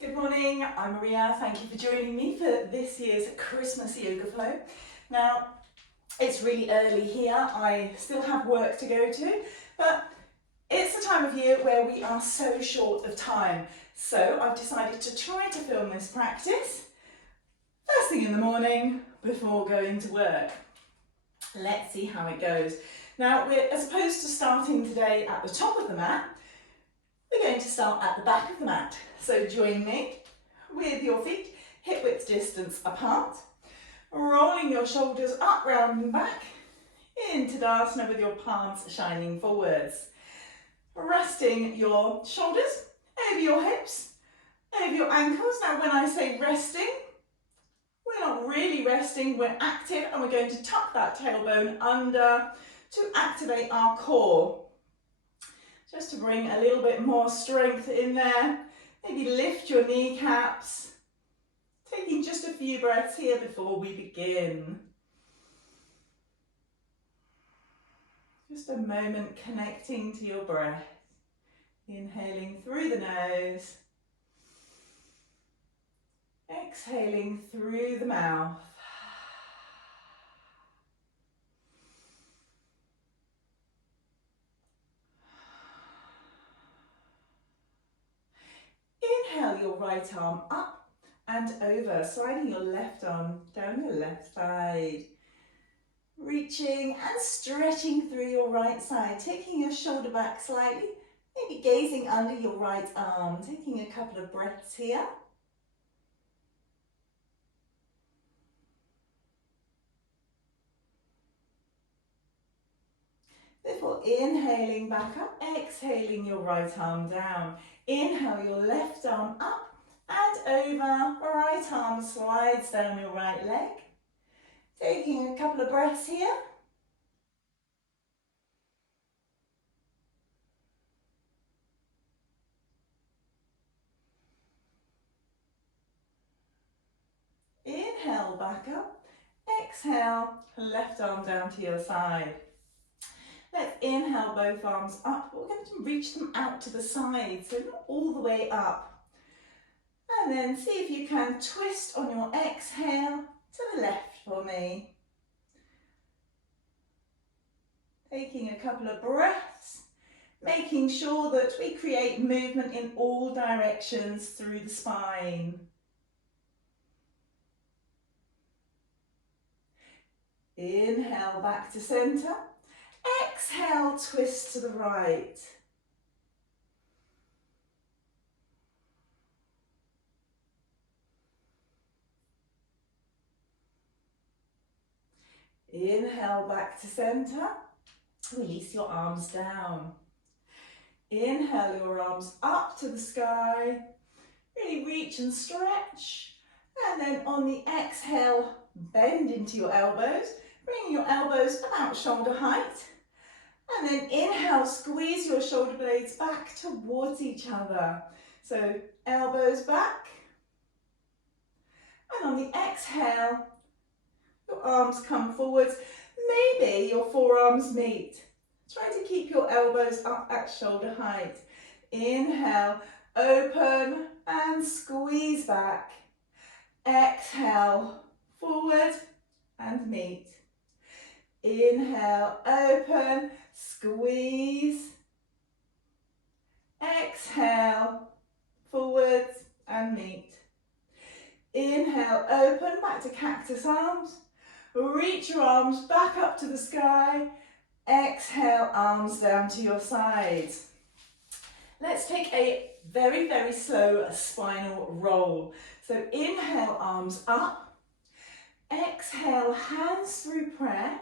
Good morning, I'm Maria. Thank you for joining me for this year's Christmas Yoga Flow. Now, it's really early here. I still have work to go to, but it's the time of year where we are so short of time. So I've decided to try to film this practice first thing in the morning before going to work. Let's see how it goes. Now, as opposed to starting today at the top of the mat, we're going to start at the back of the mat. So join me with your feet hip width distance apart, rolling your shoulders up, round and back into Tadasana with your palms shining forwards. Resting your shoulders over your hips, over your ankles. Now when I say resting, we're not really resting, we're active and we're going to tuck that tailbone under to activate our core. Just to bring a little bit more strength in there. Maybe lift your kneecaps. Taking just a few breaths here before we begin. Just a moment connecting to your breath. Inhaling through the nose. Exhaling through the mouth. Inhale your right arm up and over, sliding your left arm down your left side. Reaching and stretching through your right side, taking your shoulder back slightly, maybe gazing under your right arm, taking a couple of breaths here. Before inhaling back up, exhaling your right arm down. Inhale your left arm up and over, right arm slides down your right leg. Taking a couple of breaths here. Inhale back up, exhale, left arm down to your side. Let's inhale both arms up, but we're going to reach them out to the side, so not all the way up. And then see if you can twist on your exhale to the left for me. Taking a couple of breaths, making sure that we create movement in all directions through the spine. Inhale back to centre. Exhale, twist to the right. Inhale back to centre. Release your arms down. Inhale your arms up to the sky. Really reach and stretch. And then on the exhale, bend into your elbows. Bringing your elbows about shoulder height. And then inhale, squeeze your shoulder blades back towards each other. So elbows back. And on the exhale, your arms come forwards. Maybe your forearms meet. Try to keep your elbows up at shoulder height. Inhale, open and squeeze back. Exhale, forward and meet. Inhale, open, squeeze. Exhale, forwards and meet. Inhale, open, back to cactus arms. Reach your arms back up to the sky. Exhale, arms down to your sides. Let's take a very, very slow spinal roll. So inhale, arms up. Exhale, hands through prayer.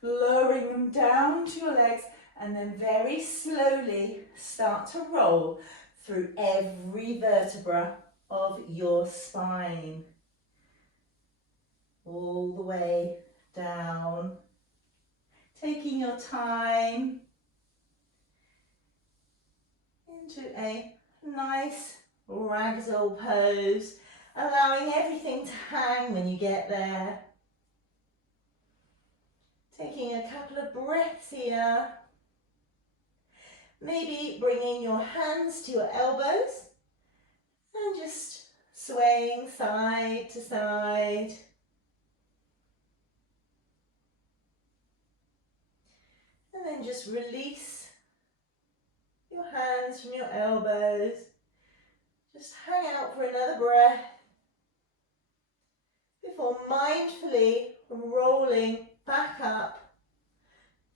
Lowering them down to your legs and then very slowly start to roll through every vertebra of your spine. All the way down. Taking your time into a nice ragdoll pose, allowing everything to hang when you get there. Taking a couple of breaths here. Maybe bringing your hands to your elbows And just swaying side to side. And then just release your hands from your elbows. Just hang out for another breath before mindfully rolling back up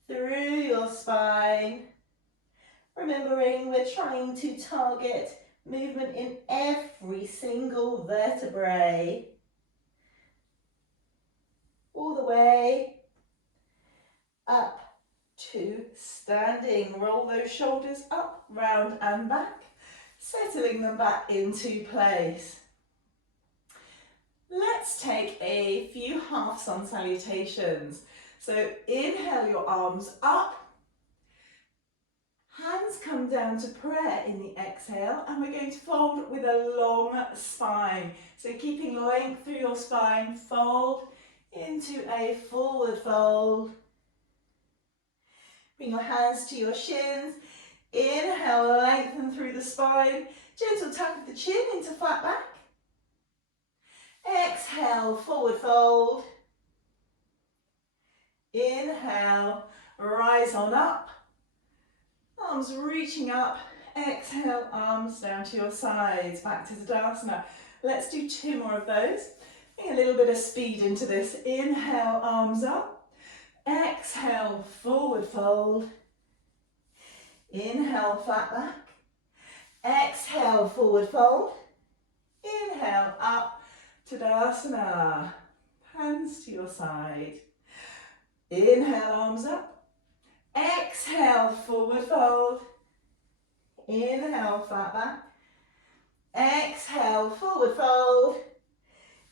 through your spine. Remembering we're trying to target movement in every single vertebrae. All the way up to standing. Roll those shoulders up, round and back, settling them back into place. Let's take a few half sun salutations. So inhale your arms up. Hands come down to prayer in the exhale, and we're going to fold with a long spine. So keeping length through your spine, fold into a forward fold. Bring your hands to your shins. Inhale, lengthen through the spine. Gentle tuck of the chin into flat back. Exhale, forward fold. Inhale, rise on up. Arms reaching up. Exhale, arms down to your sides. Back to Tadasana. Let's do 2 more of those. Bring a little bit of speed into this. Inhale, arms up. Exhale, forward fold. Inhale, flat back. Exhale, forward fold. Inhale, up, Tadasana. Hands to your side. Inhale, arms up. Exhale, forward fold. Inhale, flat back. Exhale, forward fold.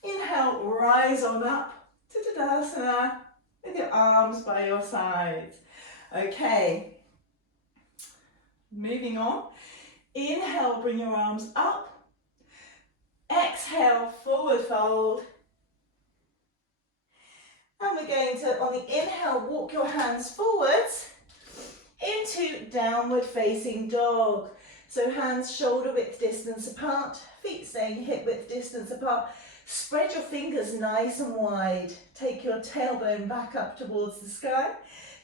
Inhale, rise on up to Tadasana with your arms by your sides. Okay, moving on. Inhale, bring your arms up. Exhale, forward fold. And we're going to, on the inhale, walk your hands forwards into downward facing dog. So hands shoulder width distance apart, feet staying hip width distance apart. Spread your fingers nice and wide. Take your tailbone back up towards the sky.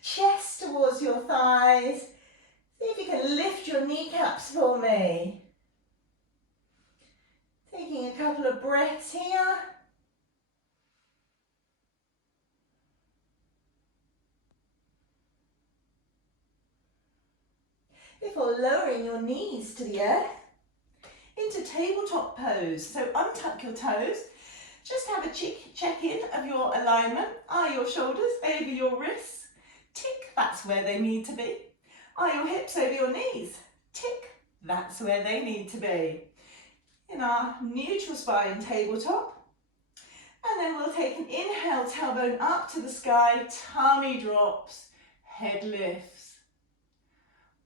Chest towards your thighs. See if you can lift your kneecaps for me. Taking a couple of breaths here. Before lowering your knees to the earth into tabletop pose. So untuck your toes. Just have a check-in of your alignment. Are your shoulders over your wrists? Tick, that's where they need to be. Are your hips over your knees? Tick, that's where they need to be. In our neutral spine tabletop. And then we'll take an inhale, tailbone up to the sky, tummy drops, head lifts.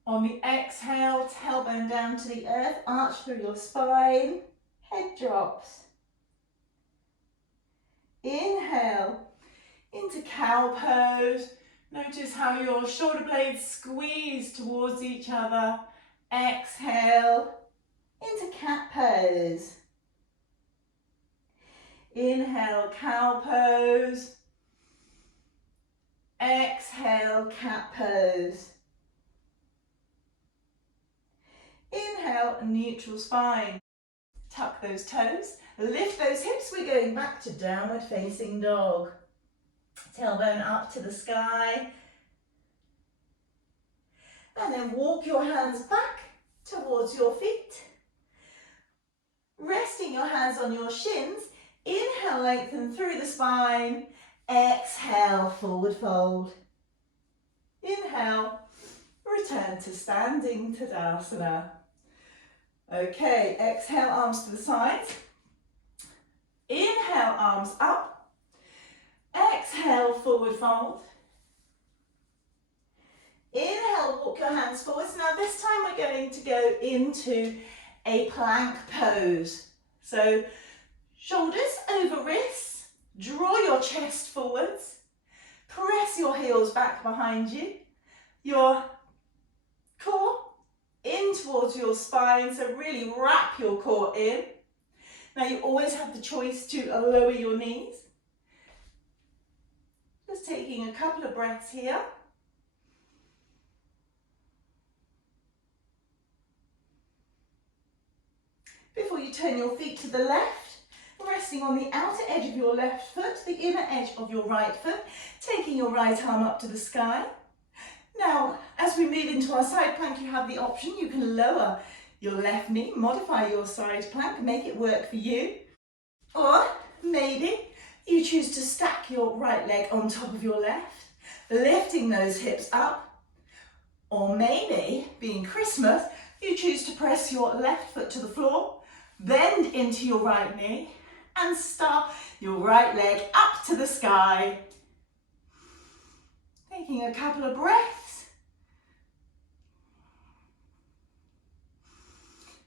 On the exhale, tailbone down to the earth, arch through your spine, head drops. Inhale into cow pose. Notice how your shoulder blades squeeze towards each other. Exhale into cat pose. Inhale, cow pose. Exhale, cat pose. Inhale, neutral spine. Tuck those toes, lift those hips. We're going back to downward facing dog. Tailbone up to the sky. And then walk your hands back towards your feet. Resting your hands on your shins. Inhale, lengthen through the spine. Exhale, forward fold. Inhale, return to standing Tadasana. Okay, exhale, arms to the sides. Inhale, arms up. Exhale, forward fold. Inhale, walk your hands forwards. Now this time we're going to go into a plank pose. So shoulders over wrists, draw your chest forwards, press your heels back behind you, your core in towards your spine, so really wrap your core in. Now you always have the choice to lower your knees. Just taking a couple of breaths here. Before you turn your feet to the left, resting on the outer edge of your left foot, the inner edge of your right foot, taking your right arm up to the sky. Now, as we move into our side plank, you have the option, you can lower your left knee, modify your side plank, make it work for you. Or maybe you choose to stack your right leg on top of your left, lifting those hips up. Or maybe, being Christmas, you choose to press your left foot to the floor, bend into your right knee, and start your right leg up to the sky. Taking a couple of breaths.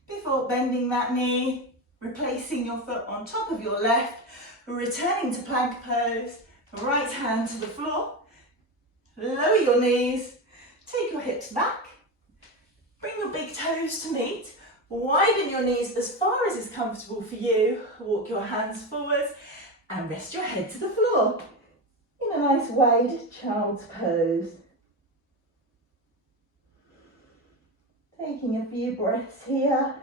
Before bending that knee, replacing your foot on top of your left, returning to plank pose, right hand to the floor, lower your knees, take your hips back, bring your big toes to meet, widen your knees as far as is comfortable for you, walk your hands forwards and rest your head to the floor in a nice wide child's pose. Taking a few breaths here.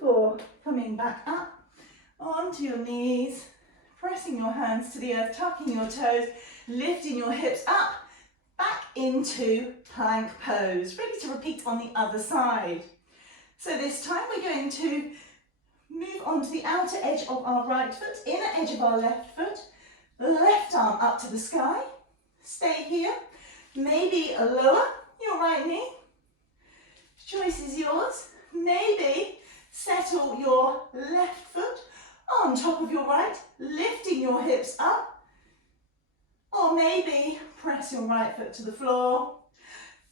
Before coming back up onto your knees, pressing your hands to the earth, tucking your toes, lifting your hips up, back into plank pose, ready to repeat on the other side. So this time we're going to move on to the outer edge of our right foot, inner edge of our left foot, left arm up to the sky, stay here, maybe lower your right knee, choice is yours, maybe settle your left foot on top of your right, lifting your hips up. Or maybe press your right foot to the floor,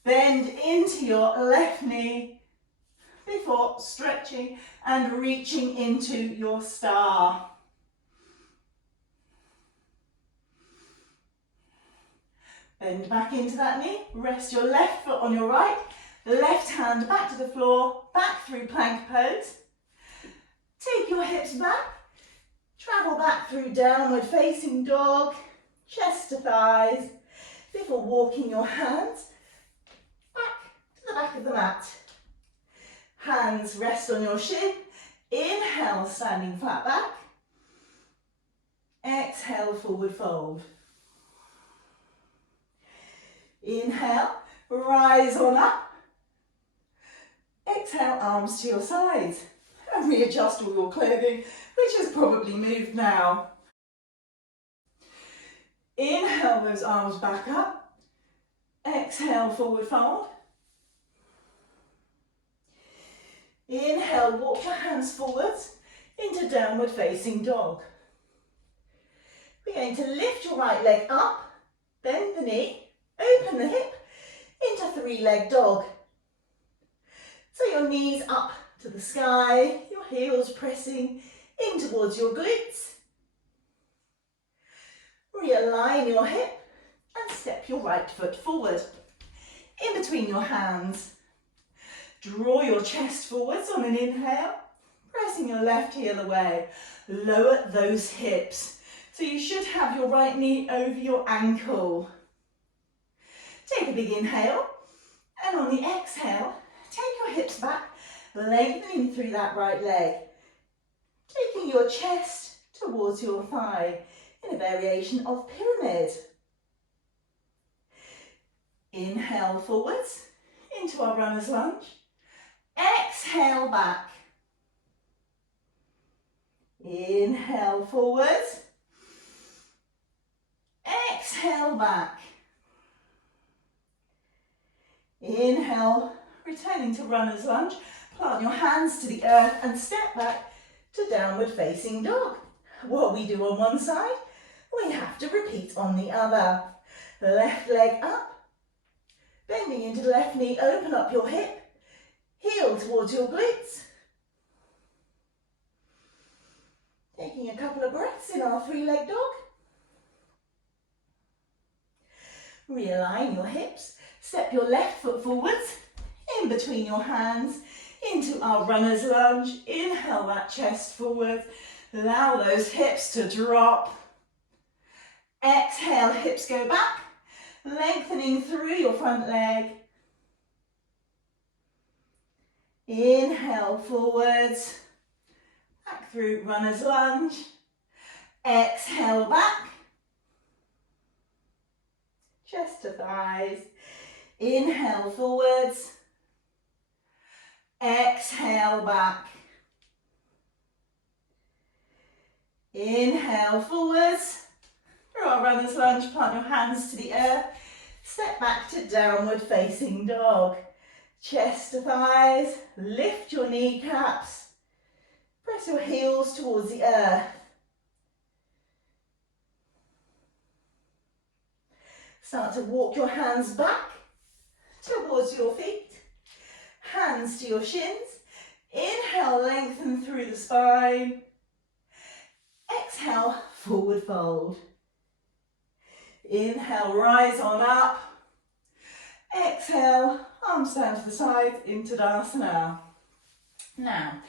bend into your left knee before stretching and reaching into your star. Bend back into that knee, rest your left foot on your right, left hand back to the floor, back through plank pose. Take your hips back, travel back through downward facing dog, chest to thighs, before walking your hands back to the back of the mat. Hands rest on your shin, inhale, standing flat back, exhale, forward fold. Inhale, rise on up, exhale, arms to your sides, and readjust all your clothing, which has probably moved now. Inhale those arms back up, exhale, forward fold. Inhale, walk your hands forwards into downward facing dog. We're going to lift your right leg up, bend the knee, open the hip into three-leg dog. So your knees up to the sky, your heels pressing in towards your glutes. Realign your hip and step your right foot forward. In between your hands, draw your chest forwards on an inhale, pressing your left heel away. Lower those hips. So you should have your right knee over your ankle. Take a big inhale, and on the exhale, take your hips back, lengthening through that right leg, taking your chest towards your thigh in a variation of pyramid. Inhale forwards into our runner's lunge, exhale back. Inhale forwards, exhale back. Inhale, returning to runner's lunge, plant your hands to the earth and step back to downward facing dog. What we do on one side, we have to repeat on the other. Left leg up, bending into the left knee, open up your hip, heel towards your glutes. Taking a couple of breaths in our three-leg dog. Realign your hips, step your left foot forwards, in between your hands, into our runner's lunge. Inhale that chest forward, allow those hips to drop. Exhale, hips go back, lengthening through your front leg. Inhale forwards, back through runner's lunge. Exhale back, chest to thighs. Inhale forwards, exhale back. Inhale forwards, through our runner's lunge, plant your hands to the earth, step back to downward facing dog. Chest to thighs, lift your kneecaps, press your heels towards the earth. Start to walk your hands back towards your feet, hands to your shins. Inhale, lengthen through the spine. Exhale, forward fold. Inhale, rise on up. Exhale, arms down to the side into Tadasana. Now,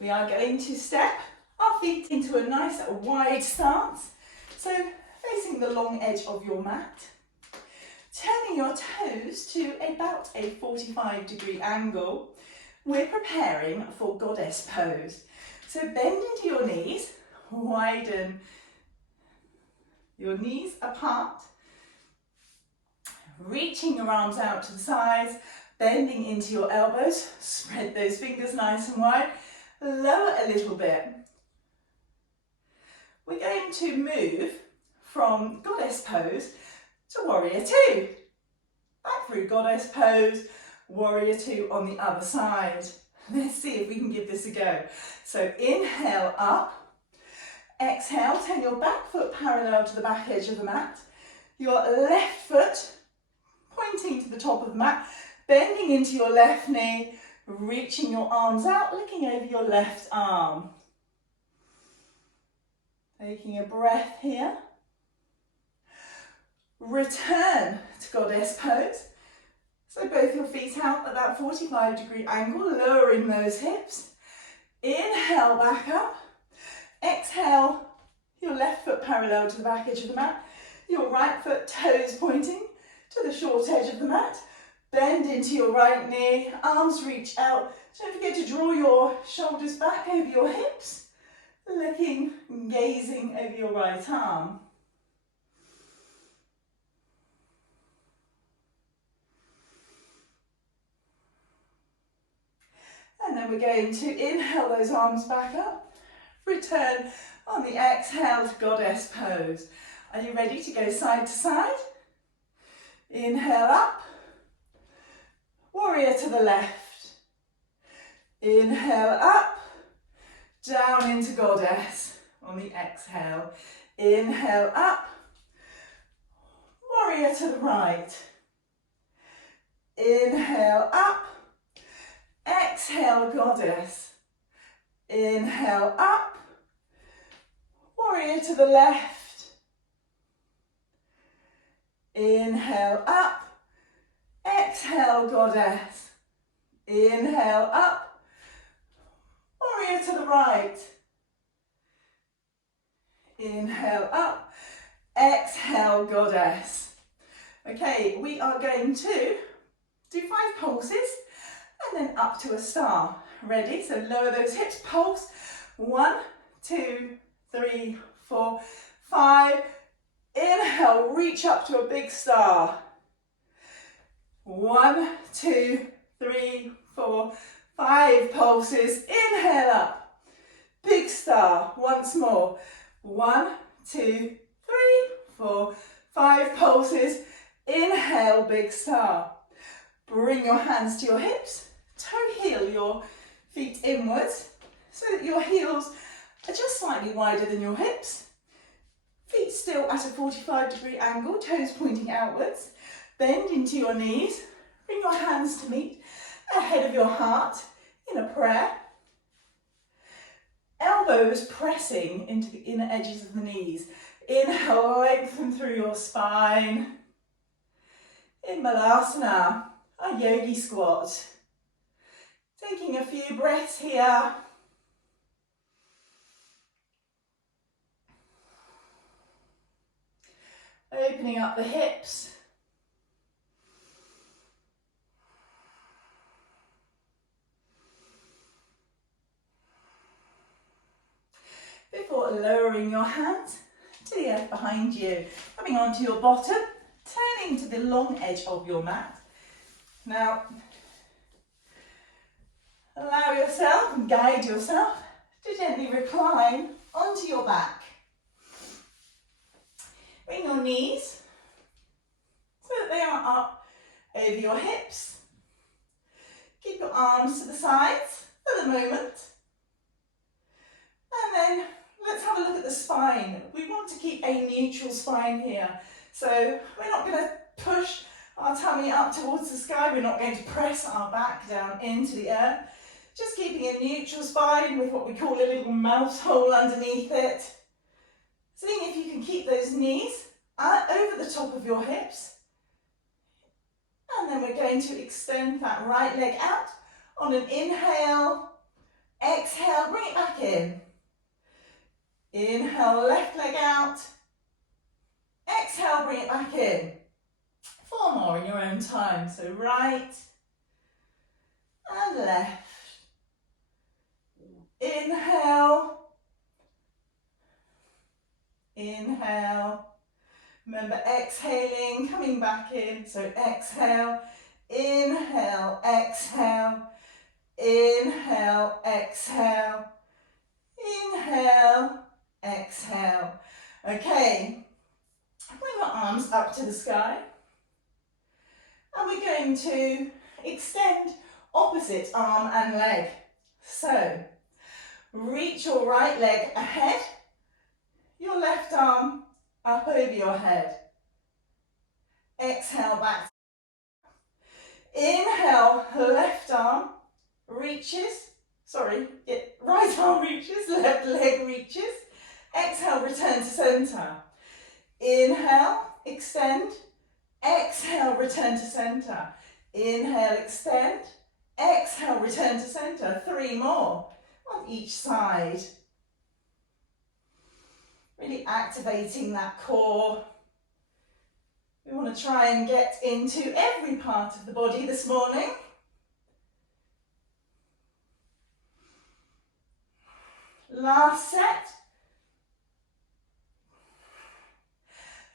we are going to step our feet into a nice wide stance. So, facing the long edge of your mat. Turning your toes to about a 45-degree angle. We're preparing for goddess pose. So bend into your knees, widen your knees apart, reaching your arms out to the sides, bending into your elbows, spread those fingers nice and wide, lower a little bit. We're going to move from goddess pose to warrior two. Back through goddess pose, warrior two on the other side. Let's see if we can give this a go. So inhale up, exhale, turn your back foot parallel to the back edge of the mat. Your left foot pointing to the top of the mat, bending into your left knee, reaching your arms out, looking over your left arm. Taking a breath here. Return to goddess pose. So both your feet out at that 45-degree angle, lowering those hips. Inhale back up. Exhale, your left foot parallel to the back edge of the mat. Your right foot toes pointing to the short edge of the mat. Bend into your right knee, arms reach out. Don't forget to draw your shoulders back over your hips. Looking, gazing over your right arm. And then we're going to inhale those arms back up. Return on the exhale to goddess pose. Are you ready to go side to side? Inhale up. Warrior to the left. Inhale up. Down into goddess on the exhale. Inhale up. Warrior to the right. Inhale up. Exhale, goddess. Inhale up. Warrior to the left. Inhale up. Exhale, goddess. Inhale up. Warrior to the right. Inhale up. Exhale, goddess. Okay, we are going to do 5 pulses and then up to a star. Ready? So lower those hips, pulse. 1, 2, 3, 4, 5. Inhale, reach up to a big star. 1, 2, 3, 4, 5 pulses. Inhale up. Big star. Once more. 1, 2, 3, 4, 5 pulses. Inhale, big star. Bring your hands to your hips. Toe heel your feet inwards so that your heels are just slightly wider than your hips. Feet still at a 45-degree angle, toes pointing outwards. Bend into your knees. Bring your hands to meet ahead of your heart in a prayer. Elbows pressing into the inner edges of the knees. Inhale, lengthen through your spine. In Balasana, a yogi squat. Taking a few breaths here. Opening up the hips. Before lowering your hands to the earth behind you, coming onto your bottom, turning to the long edge of your mat. Now, allow yourself and guide yourself to gently recline onto your back. Bring your knees so that they are up over your hips. Keep your arms to the sides for the moment. And then let's have a look at the spine. We want to keep a neutral spine here. So we're not going to push our tummy up towards the sky. We're not going to press our back down into the earth. Just keeping a neutral spine with what we call a little mouse hole underneath it. Seeing if you can keep those knees over the top of your hips. And then we're going to extend that right leg out on an inhale. Exhale, bring it back in. Inhale, left leg out. Exhale, bring it back in. 4 more in your own time. So right and left. Inhale. Inhale. Remember exhaling, coming back in. So exhale, inhale, exhale, inhale, exhale, inhale, exhale. Okay, bring your arms up to the sky. And we're going to extend opposite arm and leg. So, reach your right leg ahead, your left arm up over your head. Exhale back. Inhale, left arm reaches, right arm reaches, left leg reaches. Exhale, return to center. Inhale, extend. Exhale, return to center. Inhale, extend. Exhale, return to center. 3 more on each side. Really activating that core. We want to try and get into every part of the body this morning. Last set.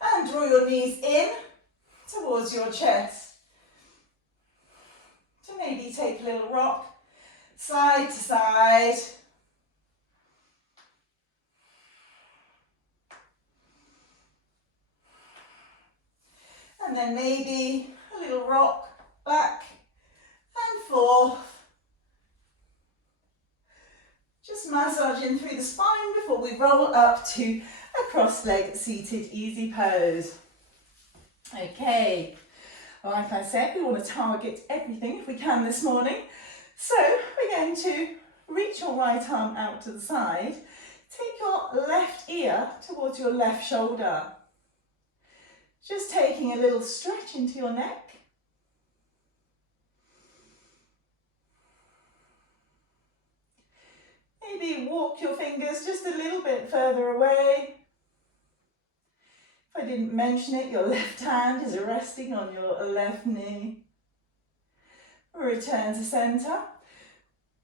And draw your knees in towards your chest. So maybe take a little rock, side to side. And then maybe a little rock back and forth. Just massaging through the spine before we roll up to a cross-legged seated easy pose. Okay, like I said, we want to target everything if we can this morning. So we're going to reach your right arm out to the side. Take your left ear towards your left shoulder. Just taking a little stretch into your neck. Maybe walk your fingers just a little bit further away. If I didn't mention it, your left hand is resting on your left knee. Return to center.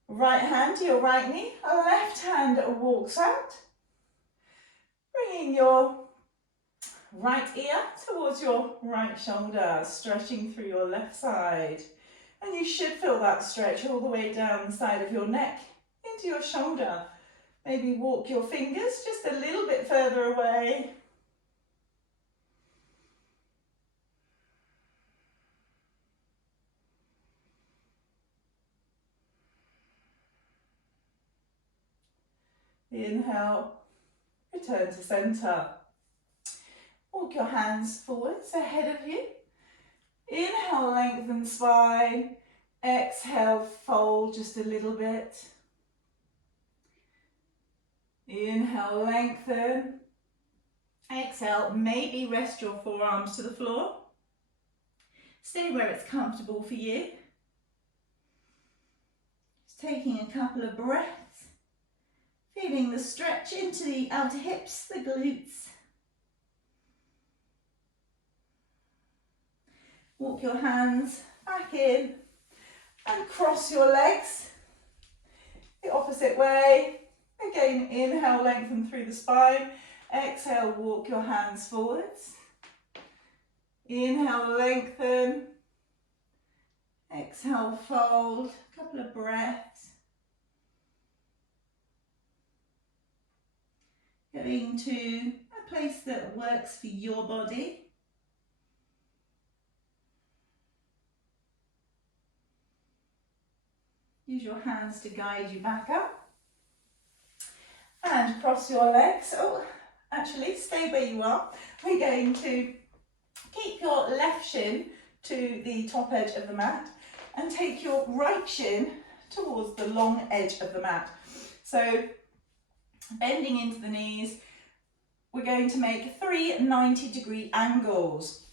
Right hand to your right knee. A left hand walks out. Bringing your right ear towards your right shoulder, stretching through your left side. And you should feel that stretch all the way down the side of your neck into your shoulder. Maybe walk your fingers just a little bit further away. Inhale, return to centre. Walk your hands forwards ahead of you. Inhale, lengthen spine. Exhale, fold just a little bit. Inhale, lengthen. Exhale, maybe rest your forearms to the floor. Stay where it's comfortable for you. Just taking a couple of breaths. Feeling the stretch into the outer hips, the glutes. Walk your hands back in and cross your legs the opposite way. Again, inhale, lengthen through the spine. Exhale, walk your hands forwards. Inhale, lengthen. Exhale, fold. A couple of breaths. Going to a place that works for your body. Use your hands to guide you back up. And cross your legs. Oh, actually, stay where you are. We're going to keep your left shin to the top edge of the mat and take your right shin towards the long edge of the mat. So, bending into the knees, we're going to make 3 90-degree angles.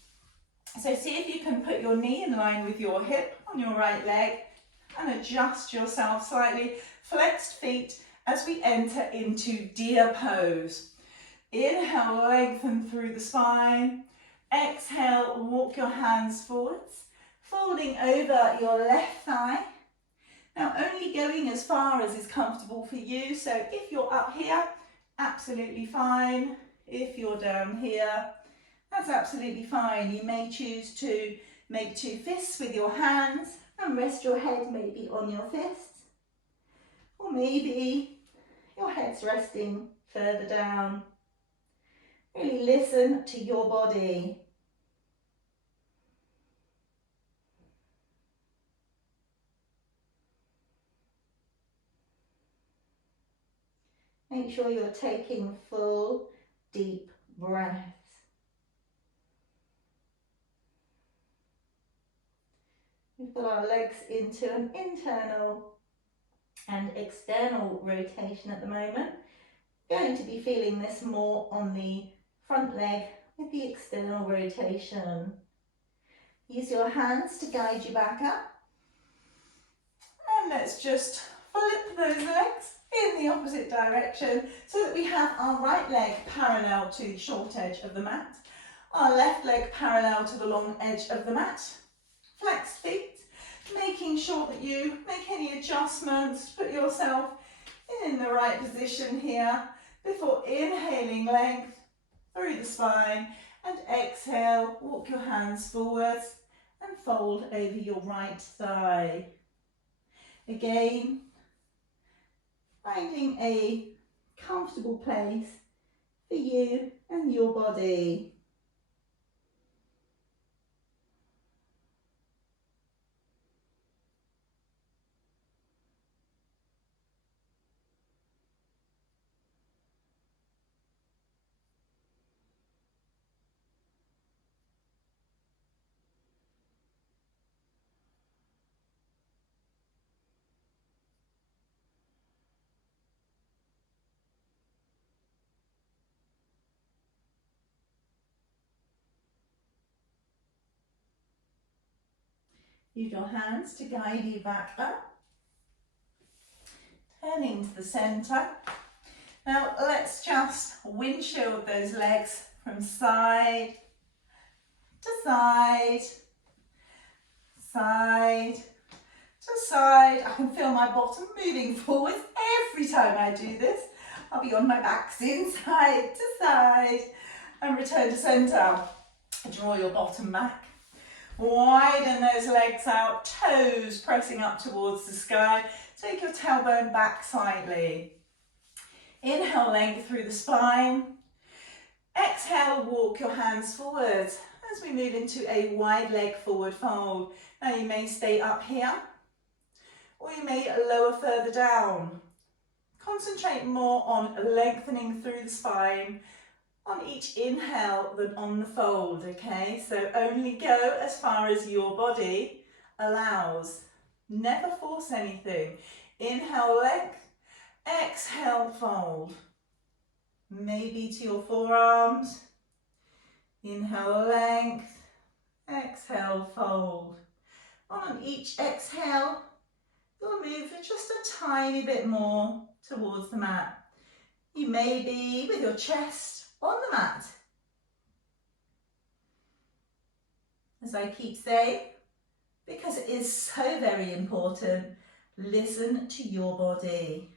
So see if you can put your knee in line with your hip on your right leg and adjust yourself slightly. Flexed feet as we enter into deer pose. Inhale, lengthen through the spine. Exhale, walk your hands forwards, folding over your left thigh. Now only going as far as is comfortable for you. So if you're up here, absolutely fine. If you're down here, that's absolutely fine. You may choose to make 2 fists with your hands and rest your head maybe on your fists. Or maybe your head's resting further down. Really listen to your body. Make sure you're taking full, deep breaths. We've got our legs into an internal and external rotation at the moment. Going to be feeling this more on the front leg with the external rotation. Use your hands to guide you back up. And let's just flip those legs in the opposite direction so that we have our right leg parallel to the short edge of the mat, our left leg parallel to the long edge of the mat. Flexed feet, making sure that you make any adjustments to put yourself in the right position here before inhaling length through the spine and exhale, walk your hands forwards and fold over your right thigh. Again, finding a comfortable place for you and your body. Use your hands to guide you back up. Turning to the centre. Now let's just windshield those legs from side to side, side to side. I can feel my bottom moving forward every time I do this. I'll be on my back soon, side to side, and return to centre. Draw your bottom back. Widen those legs out, toes pressing up towards the sky. Take your tailbone back slightly. Inhale, length through the spine. Exhale, walk your hands forwards as we move into a wide leg forward fold. Now you may stay up here, or you may lower further down. concentrate more on lengthening through the spine on each inhale than on the fold, okay? So only go as far as your body allows. Never force anything. Inhale, length. Exhale, fold. Maybe to your forearms. Inhale, length. Exhale, fold. On each exhale, you'll move just a tiny bit more towards the mat. You may be with your chest on the mat. As I keep saying, because it is so very important, listen to your body.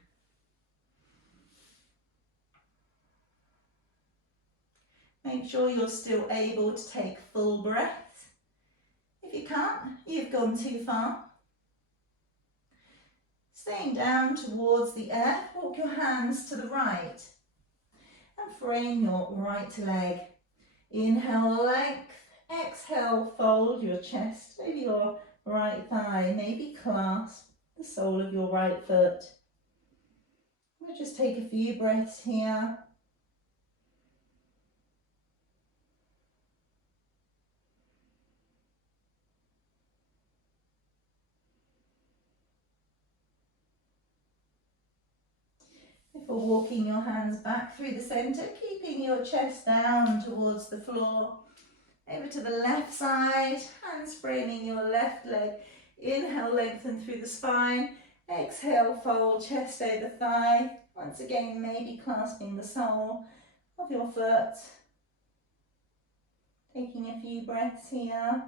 Make sure you're still able to take full breaths. If you can't, you've gone too far. Staying down towards the earth, walk your hands to the right and frame your right leg. Inhale, length. Exhale, fold your chest, maybe your right thigh, maybe clasp the sole of your right foot. We'll just take a few breaths here. Before walking your hands back through the centre, keeping your chest down towards the floor. Over to the left side, hands framing your left leg. Inhale, lengthen through the spine. Exhale, fold chest over thigh. Once again, maybe clasping the sole of your foot. Taking a few breaths here.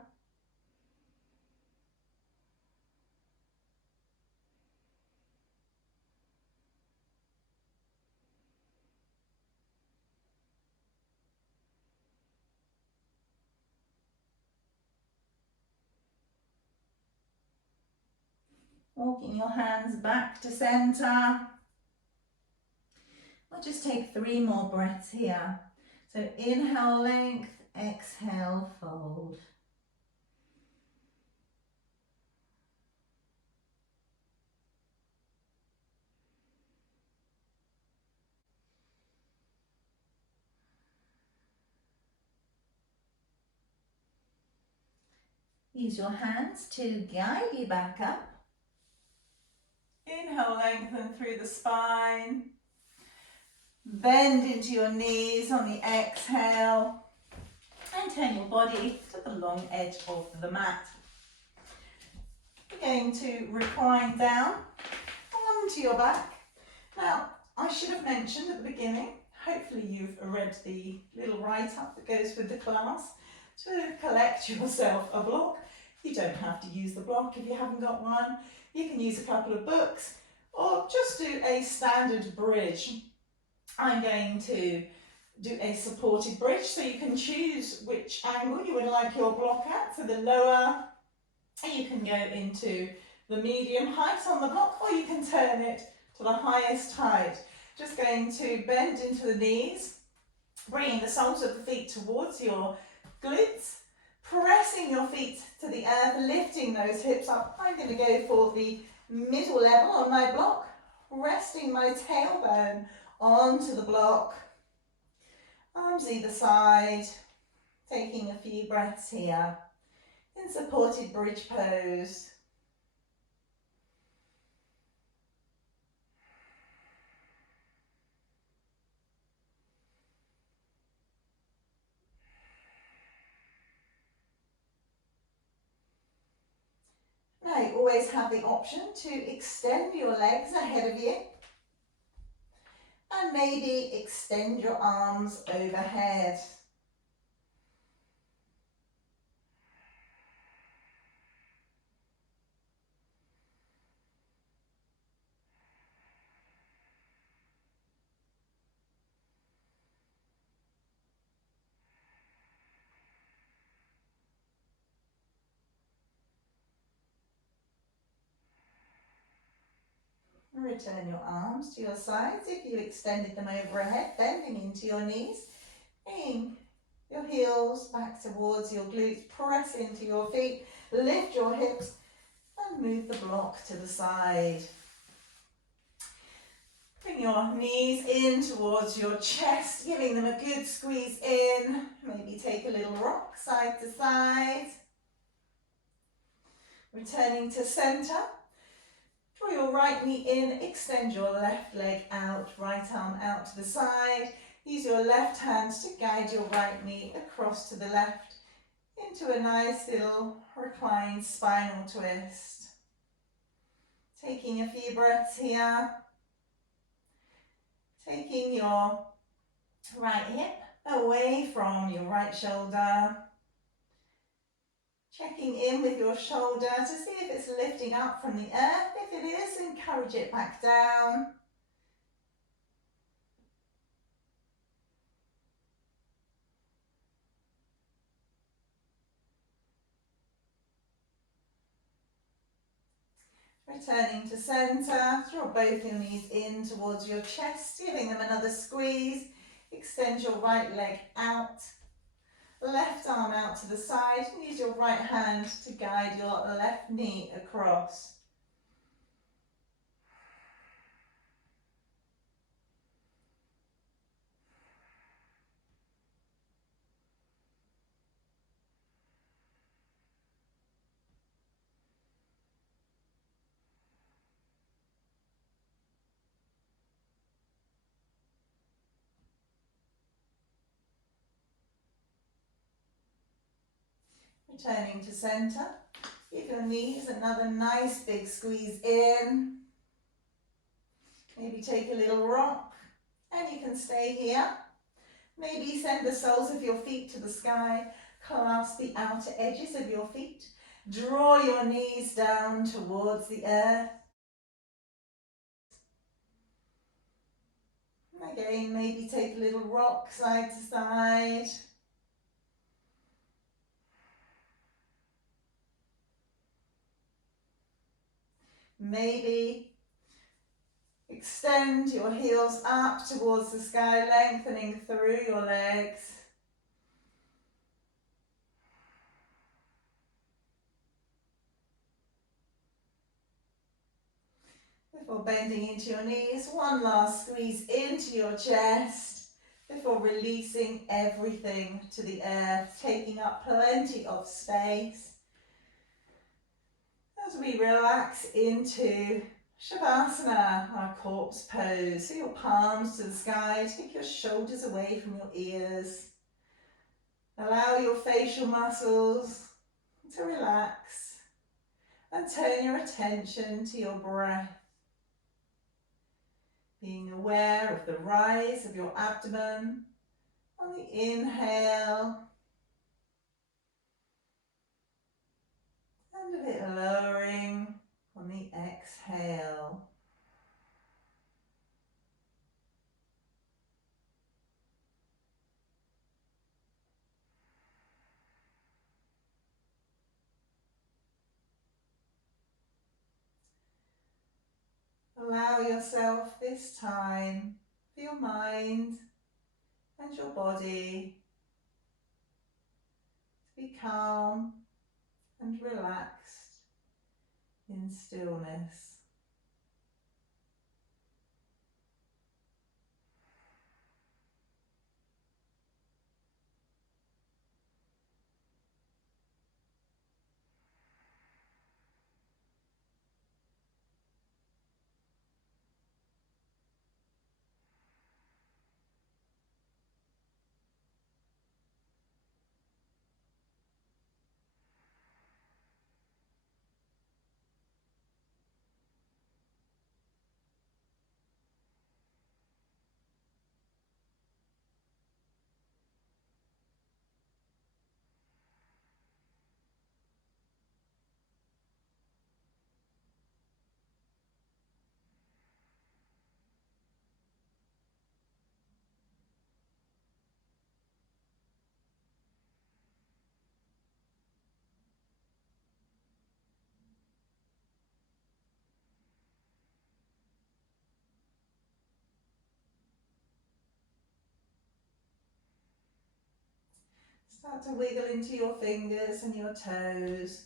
Walking your hands back to centre. We'll just take 3 more breaths here. So inhale, length, exhale, fold. Use your hands to guide you back up. Inhale, lengthen through the spine. Bend into your knees on the exhale. And turn your body to the long edge of the mat. You're going to recline down onto your back. Now, I should have mentioned at the beginning, hopefully you've read the little write-up that goes with the class, to collect yourself a block. You don't have to use the block if you haven't got one. You can use a couple of books or just do a standard bridge. I'm going to do a supported bridge, so you can choose which angle you would like your block at. So the lower, you can go into the medium height on the block, or you can turn it to the highest height. Just going to bend into the knees, bringing the soles of the feet towards your glutes, pressing your feet to the earth, lifting those hips up. I'm going to go for the middle level on my block, resting my tailbone onto the block. Arms either side, taking a few breaths here in supported bridge pose. Now you always have the option to extend your legs ahead of you and maybe extend your arms overhead. Return your arms to your sides if you extended them overhead, bending into your knees. Bring your heels back towards your glutes, press into your feet, lift your hips and move the block to the side. Bring your knees in towards your chest, giving them a good squeeze in. Maybe take a little rock side to side. Returning to center. Draw your right knee in, extend your left leg out, right arm out to the side. Use your left hand to guide your right knee across to the left into a nice little reclined spinal twist. Taking a few breaths here. Taking your right hip away from your right shoulder. Checking in with your shoulder to see if it's lifting up from the earth. If it is, encourage it back down. Returning to center, draw both your knees in towards your chest, giving them another squeeze. Extend your right leg out, left arm out to the side. Use your right hand to guide your left knee across. Returning to center, give your knees another nice big squeeze in. Maybe take a little rock, and you can stay here. Maybe send the soles of your feet to the sky, clasp the outer edges of your feet, draw your knees down towards the earth. And again, maybe take a little rock side to side. Maybe extend your heels up towards the sky, lengthening through your legs. Before bending into your knees, one last squeeze into your chest before releasing everything to the earth, taking up plenty of space. As we relax into Shavasana, our corpse pose, so your palms to the sky, take your shoulders away from your ears. Allow your facial muscles to relax and turn your attention to your breath. Being aware of the rise of your abdomen on the inhale and a bit lowering on the exhale. Allow yourself this time for your mind and your body to be calm and relaxed in stillness. Start to wiggle into your fingers and your toes.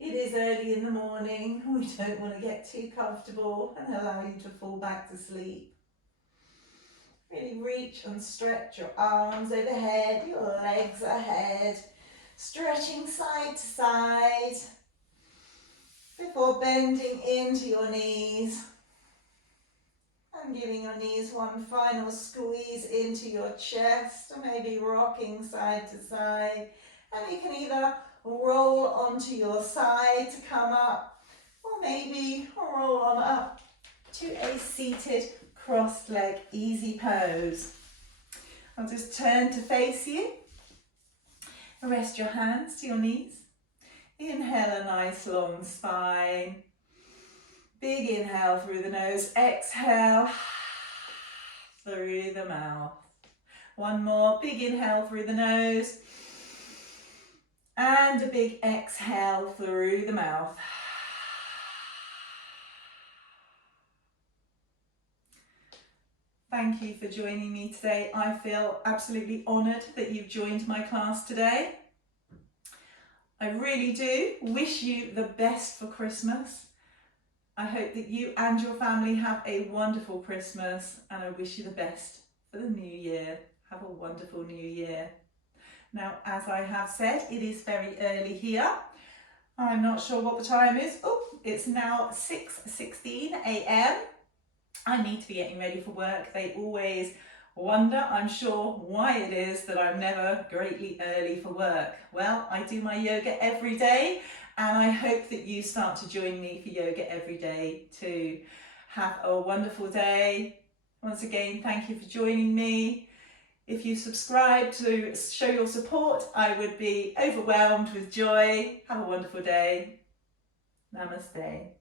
It is early in the morning. We don't want to get too comfortable and allow you to fall back to sleep. Really reach and stretch your arms overhead, your legs ahead, stretching side to side before bending into your knees and giving your knees one final squeeze into your chest, or maybe rocking side to side. And you can either roll onto your side to come up, or maybe roll on up to a seated crossed leg easy pose. I'll just turn to face you. Rest your hands to your knees. Inhale a nice long spine. Big inhale through the nose. Exhale through the mouth. One more. Big inhale through the nose. And a big exhale through the mouth. Thank you for joining me today. I feel absolutely honoured that you've joined my class today. I really do wish you the best for Christmas. I hope that you and your family have a wonderful Christmas, and I wish you the best for the new year. Have a wonderful new year. Now, as I have said, it is very early here. I'm not sure what the time is. Oh, it's now 6:16 a.m. I need to be getting ready for work. They always wonder, I'm sure, why it is that I'm never greatly early for work. Well, I do my yoga every day, and I hope that you start to join me for yoga every day too. Have a wonderful day. Once again, thank you for joining me. If you subscribe to show your support, I would be overwhelmed with joy. Have a wonderful day. Namaste.